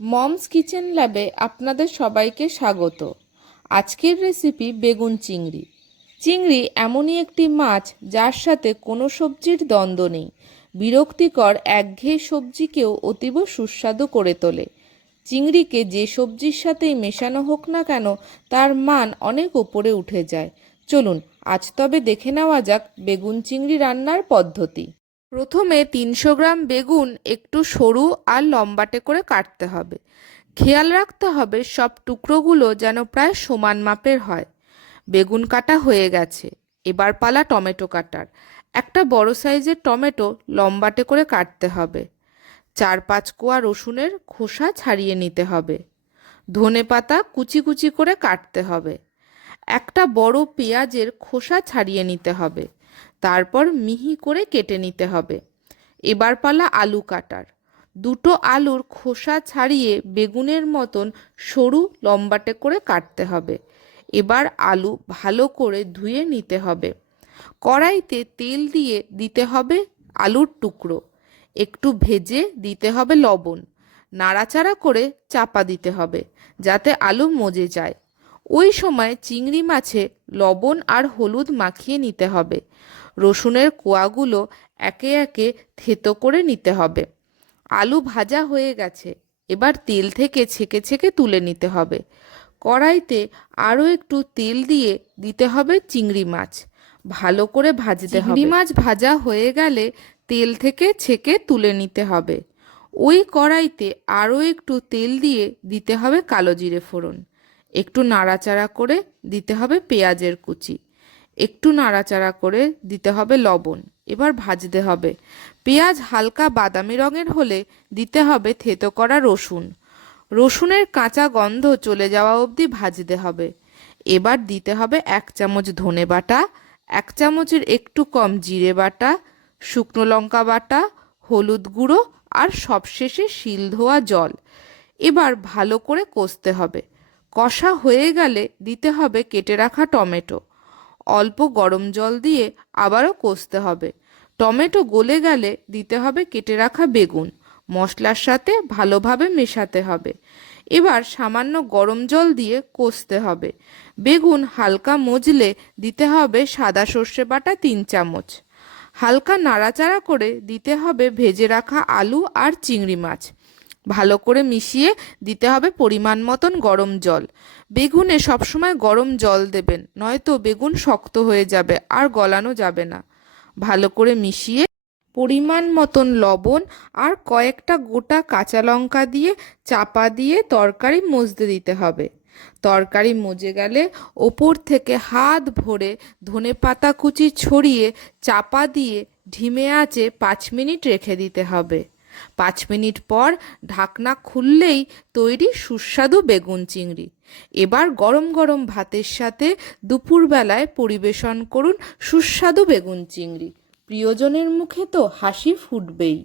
Moms kitchen ল্যাবে আপনাদের সবাইকে স্বাগত। আজকের রেসিপি বেগুন চিংড়ি। চিংড়ি এমনই একটি মাছ যার সাথে কোনো সবজির দ্বন্দ্ব নেই। বিরক্তিকর একঘেয়ে সবজিকেও অতীব সুস্বাদু করে তোলে। চিংড়িকে যে সবজির সাথেই মেশানো হোক না কেন, তার মান অনেক উপরে উঠে যায়। চলুন, আজ তবে দেখে নেওয়া যাক বেগুন চিংড়ি রান্নার পদ্ধতি। প্রথমে তিনশো গ্রাম বেগুন একটু সরু আর লম্বাটে করে কাটতে হবে। খেয়াল রাখতে হবে সব টুকরোগুলো যেন প্রায় সমান মাপের হয়। বেগুন কাটা হয়ে গেছে। এবার পালা টমেটো কাটার। একটা বড় সাইজের টমেটো লম্বাটে করে কাটতে হবে। চার পাঁচ কোয়া রসুনের খোসা ছাড়িয়ে নিতে হবে। ধনে পাতা কুচি কুচি করে কাটতে হবে। একটা বড় পেঁয়াজের খোসা ছাড়িয়ে নিতে হবে। তারপর মিহি করে কেটে নিতে হবে। এবার পালা আলু কাটার। দুটো আলুর খোসা ছাড়িয়ে বেগুনের মতন সরু লম্বাটে করে কাটতে হবে। এবার আলু ভালো করে ধুয়ে নিতে হবে। কড়াইতে তেল দিয়ে দিতে হবে আলুর টুকরো। একটু ভেজে দিতে হবে লবণ। নাড়াচাড়া করে চাপা দিতে হবে, যাতে আলু মজে যায়। ওই সময় চিংড়ি মাছে লবণ আর হলুদ মাখিয়ে নিতে হবে। রসুনের কোয়াগুলো একে একে থেতো করে নিতে হবে। আলু ভাজা হয়ে গেছে এবার তেল থেকে ছেঁকে ছেঁকে তুলে নিতে হবে। কড়াইতে আরও একটু তেল দিয়ে দিতে হবে চিংড়ি মাছ। ভালো করে ভাজতে হবে। চিংড়ি মাছ ভাজা হয়ে গেলে তেল থেকে ছেঁকে তুলে নিতে হবে। ওই কড়াইতে আরও একটু তেল দিয়ে দিতে হবে কালো জিরে ফোড়ন। একটু নাড়াচাড়া করে দিতে হবে পেঁয়াজের কুচি। একটু নাড়াচাড়া করে দিতে হবে লবণ। এবার ভাজতে হবে। পেঁয়াজ হালকা বাদামি রঙের হলে দিতে হবে থেতো করা রসুন। রসুনের কাঁচা গন্ধ চলে যাওয়া অবধি ভাজতে হবে। এবার দিতে হবে এক চামচ ধনে বাটা, এক চামচের একটু কম জিরে বাটা, শুকনো লঙ্কা বাটা, হলুদ গুঁড়ো আর সবশেষে শিল ধোয়া জল। এবার ভালো করে কষতে হবে। কষা হয়ে গেলে দিতে হবে কেটে রাখা টমেটো। অল্প গরম জল দিয়ে আবারও কষতে হবে। টমেটো গলে গেলে দিতে হবে কেটে রাখা বেগুন। মশলার সাথে ভালোভাবে মেশাতে হবে। এবার সামান্য গরম জল দিয়ে কষতে হবে। বেগুন হালকা মজলে দিতে হবে সাদা সর্ষে বাটা তিন চামচ। হালকা নাড়াচাড়া করে দিতে হবে ভেজে রাখা আলু আর চিংড়ি মাছ। ভালো করে মিশিয়ে দিতে হবে পরিমাণ মতন গরম জল। বেগুনে সবসময় গরম জল দেবেন, নয়তো বেগুন শক্ত হয়ে যাবে আর গলানো যাবে না। ভালো করে মিশিয়ে পরিমাণ মতন লবণ আর কয়েকটা গোটা কাঁচা লঙ্কা দিয়ে চাপা দিয়ে তরকারি মজতে দিতে হবে। তরকারি মজে গেলে ওপর থেকে হাত ভরে ধনে পাতা কুচি ছড়িয়ে চাপা দিয়ে ঢিমে আঁচে পাঁচ মিনিট রেখে দিতে হবে। পাঁচ মিনিট পর ঢাকনা খুললেই তৈরি সুস্বাদু বেগুন চিংড়ি। এবার গরম গরম ভাতের সাথে দুপুরবেলায় পরিবেশন করুন সুস্বাদু বেগুন চিংড়ি। প্রিয়জনের মুখে তো হাসি ফুটবেই।